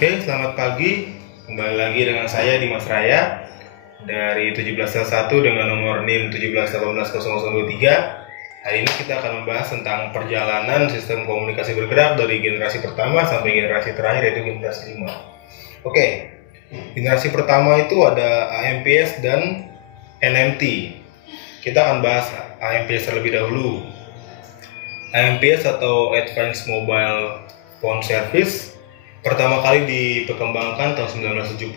Oke, selamat pagi. Kembali lagi dengan saya Dimas Raya dari 1711 dengan nomor NIM 17180023. Hari ini kita akan membahas tentang perjalanan sistem komunikasi bergerak dari generasi pertama sampai generasi terakhir, yaitu generasi 5. Oke, generasi pertama itu ada AMPS dan NMT. Kita akan bahas AMPS terlebih dahulu. AMPS atau Advanced Mobile Phone Service pertama kali diperkembangkan tahun 1970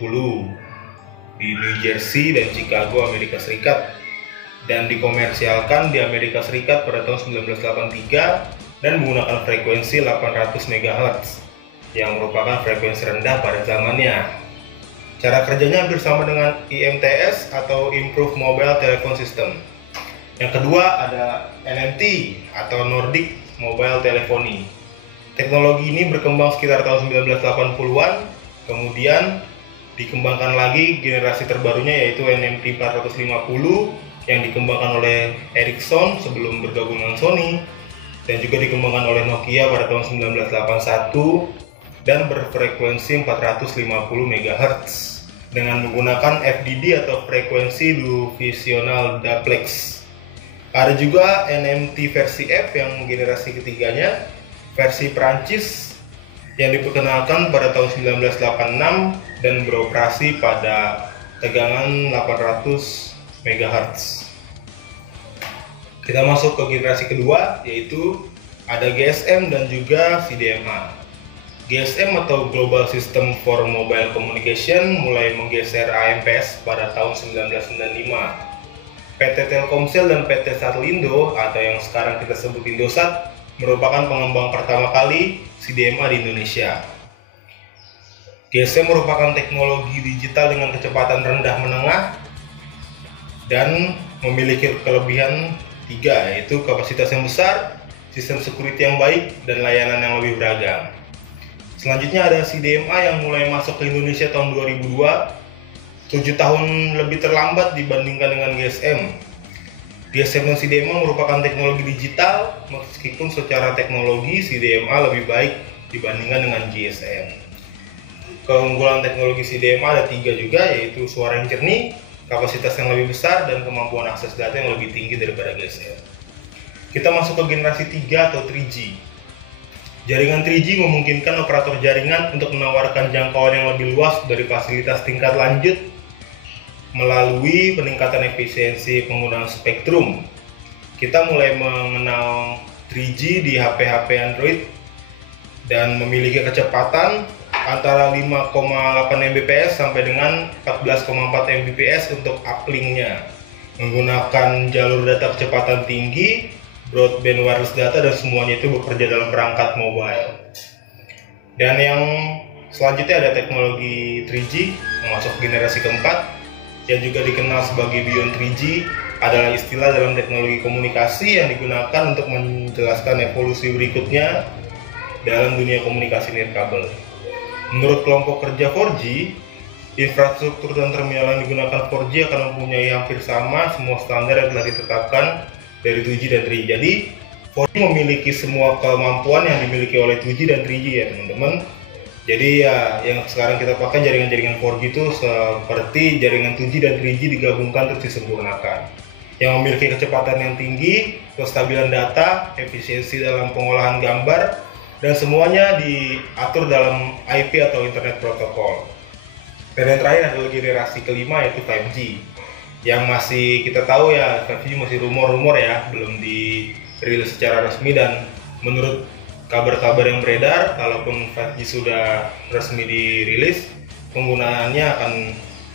di New Jersey dan Chicago, Amerika Serikat, dan dikomersialkan di Amerika Serikat pada tahun 1983 dan menggunakan frekuensi 800 MHz yang merupakan frekuensi rendah pada zamannya. Cara kerjanya hampir sama dengan IMTS atau Improved Mobile Telephone System. Yang kedua ada NMT atau Nordic Mobile Telephony. Teknologi ini berkembang sekitar tahun 1980-an, kemudian dikembangkan lagi generasi terbarunya yaitu NMT 450 yang dikembangkan oleh Ericsson sebelum bergabung dengan Sony, dan juga dikembangkan oleh Nokia pada tahun 1981 dan berfrekuensi 450 MHz dengan menggunakan FDD atau frekuensi divisional duplex. Ada juga NMT versi F yang generasi ketiganya, versi Prancis yang diperkenalkan pada tahun 1986 dan beroperasi pada tegangan 800 MHz. Kita masuk ke generasi kedua, yaitu ada GSM dan juga CDMA. GSM atau Global System for Mobile Communication mulai menggeser AMPS pada tahun 1995. PT Telkomsel dan PT Satelindo atau yang sekarang kita sebut Indosat merupakan pengembang pertama kali CDMA di Indonesia. GSM merupakan teknologi digital dengan kecepatan rendah menengah dan memiliki kelebihan 3, yaitu kapasitas yang besar, sistem security yang baik, dan layanan yang lebih beragam. Selanjutnya ada CDMA yang mulai masuk ke Indonesia tahun 2002, 7 tahun lebih terlambat dibandingkan dengan GSM. GSM dan CDMA merupakan teknologi digital, meskipun secara teknologi CDMA lebih baik dibandingkan dengan GSM. Keunggulan teknologi CDMA ada 3 juga, yaitu suara yang jernih, kapasitas yang lebih besar, dan kemampuan akses data yang lebih tinggi daripada GSM. Kita masuk ke generasi 3 atau 3G. Jaringan 3G memungkinkan operator jaringan untuk menawarkan jangkauan yang lebih luas dari fasilitas tingkat lanjut melalui peningkatan efisiensi penggunaan spektrum. Kita mulai mengenal 3G di HP-HP Android dan memiliki kecepatan antara 5,8 Mbps sampai dengan 14,4 Mbps untuk uplinknya, menggunakan jalur data kecepatan tinggi, broadband wireless data, dan semuanya itu bekerja dalam perangkat mobile. Dan yang selanjutnya ada teknologi 3G masuk generasi keempat yang juga dikenal sebagai Beyond 3G, adalah istilah dalam teknologi komunikasi yang digunakan untuk menjelaskan evolusi berikutnya dalam dunia komunikasi nirkabel. Menurut kelompok kerja 4G, infrastruktur dan terminal yang digunakan 4G akan mempunyai hampir sama semua standar yang telah ditetapkan dari 2G dan 3G. Jadi 4G memiliki semua kemampuan yang dimiliki oleh 2G dan 3G ya teman-teman. Jadi ya, yang sekarang kita pakai jaringan-jaringan 4G itu seperti jaringan 2G dan 3G digabungkan terus disempurnakan, yang memiliki kecepatan yang tinggi, kestabilan data, efisiensi dalam pengolahan gambar, dan semuanya diatur dalam IP atau Internet Protocol. Dan yang terakhir adalah generasi kelima, yaitu 5G, yang masih kita tahu ya 5G masih rumor-rumor ya, belum dirilis secara resmi, dan menurut kabar-kabar yang beredar, kalaupun 5G sudah resmi dirilis, penggunaannya akan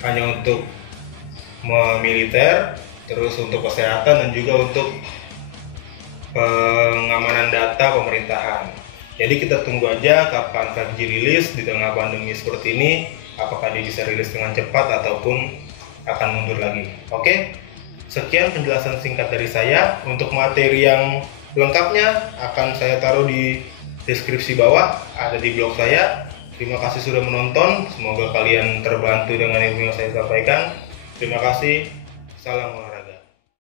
hanya untuk militer, terus untuk kesehatan, dan juga untuk pengamanan data pemerintahan. Jadi kita tunggu aja kapan 5G rilis di tengah pandemi seperti ini, apakah dia bisa rilis dengan cepat ataupun akan mundur lagi. Oke, sekian penjelasan singkat dari saya. Untuk materi yang lengkapnya akan saya taruh di deskripsi bawah, ada di blog saya. Terima kasih sudah menonton, semoga kalian terbantu dengan ilmu yang saya sampaikan. Terima kasih, assalamualaikum.